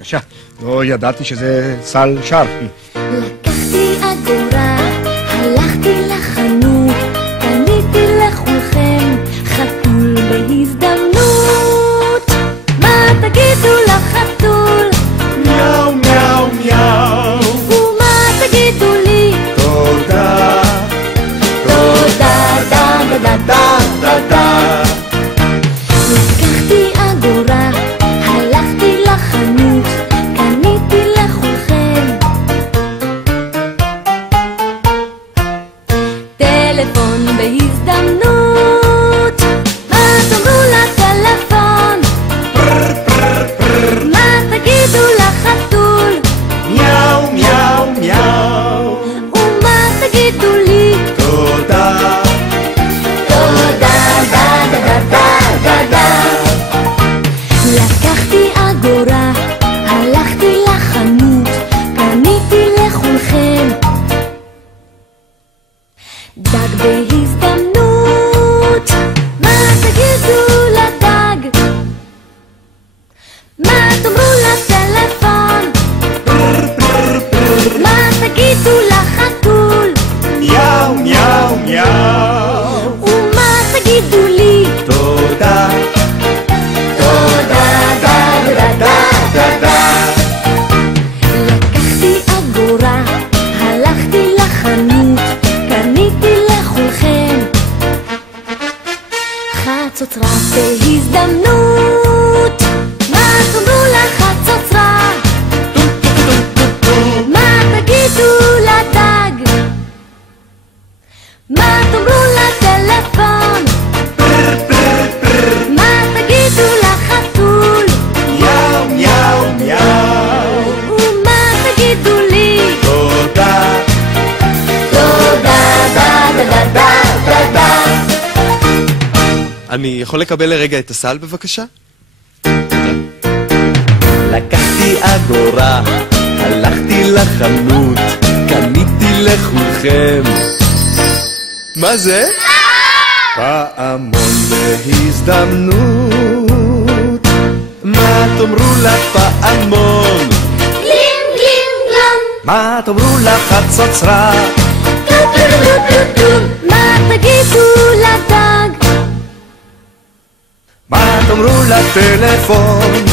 בבקשה. לא ידעתי שזה סל שר. לקחתי אגורה, הלכתי לחנות, קניתי לכולכם חתול בהזדמנות. מה תגידו לחתול? מיאו מיאו מיאו. ומה תגידו לי? תודה. תודה דה דה דה דה דה. לקחתי אגורה, הלכתי לחנות, קניתי לכולכם טלפון בהזדמנות. מה תאמרו לטלפון? מה תגידו לחתול? מיאו מיאו מיאו. ומה תגידו לי? תודה. תודה דה דה דה דה דה. לקחתי אגורה, הלכתי לחנות, קניתי לכולכם דג בהזדמנות. מה תגידו לדג? מה תאמרו לטלפון? מה תגידו לחתול? מיאו מיאו מיאו. ומה תגידו לי? תודה. תודה דה דה דה דה דה. לקחתי אגורה, הלכתי לחנות, קניתי לכולכם חצוצרה בהזדמנות. מה תאמרו לחצוצרה? מה תגידו לדג? מה תאמרו לטלפון? מה תגידו לחתול? מיאו מיאו מיאו. ומה תגידו לי? תודה. תודה דה דה דה דה דה דה. אני יכול לקבל לרגע את הסל בבקשה? לקחתי אגורה, הלכתי לחנות, קניתי לכולכם. מה זה? פעמון בהזדמנות. מה תאמרו לפעמון? גלים גלים גלם. מה תאמרו לחצוצרה? טו טו טו טו טו. מה תגידו לדג? מה תאמרו לטלפון?